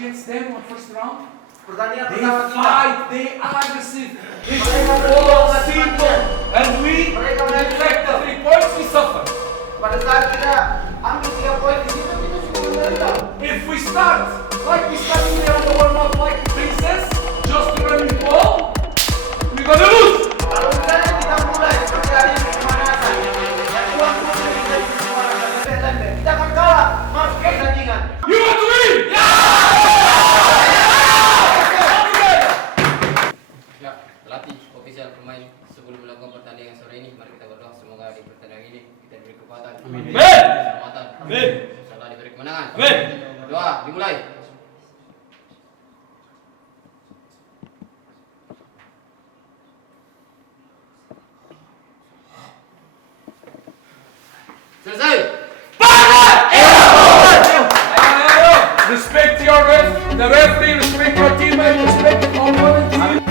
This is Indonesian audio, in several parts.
against them on first round? Pertandingan They pertama kita. fight, they aggressive, they football simple, and we reflect the 3 points we suffer. Pada saat kita ambil 3 poin di situ, kita cuma menderita. If we start like we started here on the warm-up like princess, just running ball, we're gonna lose. Kalau misalnya kita mulai seperti hari ini pemanasan, yang tuan putri kita di pemanasan, kita akan kalah masuk ke pertandingan. You want to win? Ya, pelatih ofisial pemain sebelum melakukan pertandingan sore ini, mari kita berdoa semoga di pertandingan ini kita diberi kekuatan, keselamatan, serta diberi kemenangan. Doa dimulai. Selesai. Respect your the referee, respect your teammate, respect the opponent team.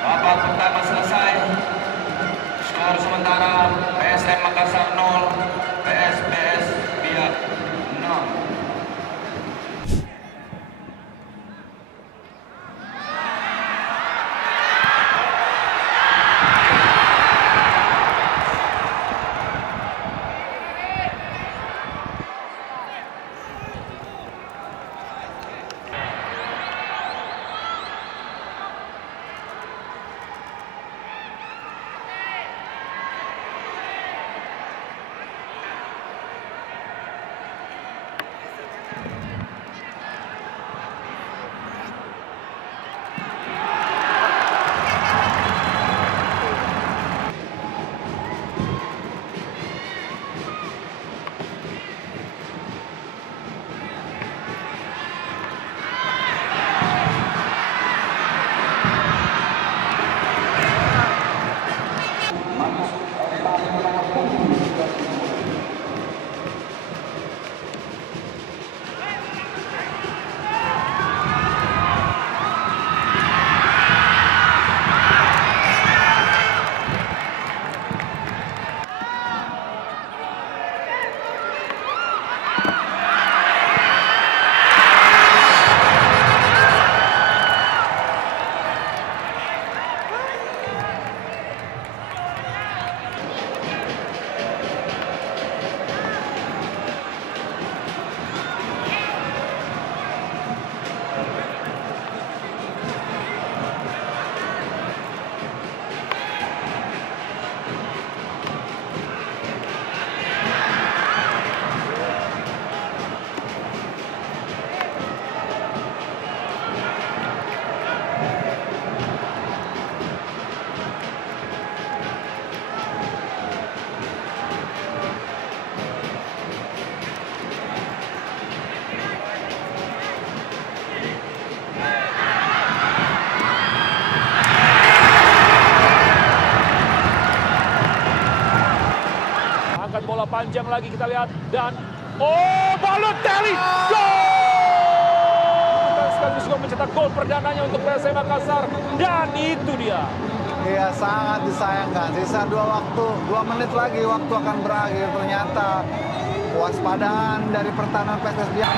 Babak pertama selesai. Skor sementara PSM Makassar 0, PSBS Biak 0. panjang lagi kita lihat dan Balotelli gol! Sekaligus juga mencetak gol perdananya untuk PSM Makassar dan itu dia. Iya, sangat disayangkan. Sisa 2 menit lagi waktu akan berakhir. Ternyata waspadaan dari pertahanan PSS Biak.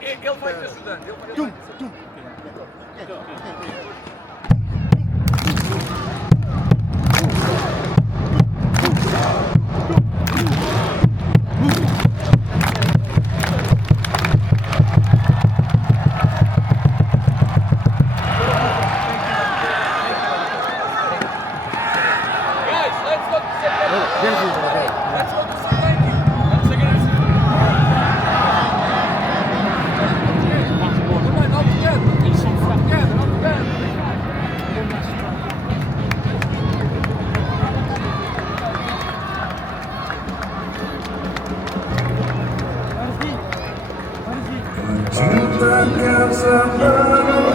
Ele vai te ajudando. Guys, let's go to September. Let's go to September. Let's again. Cintakan sama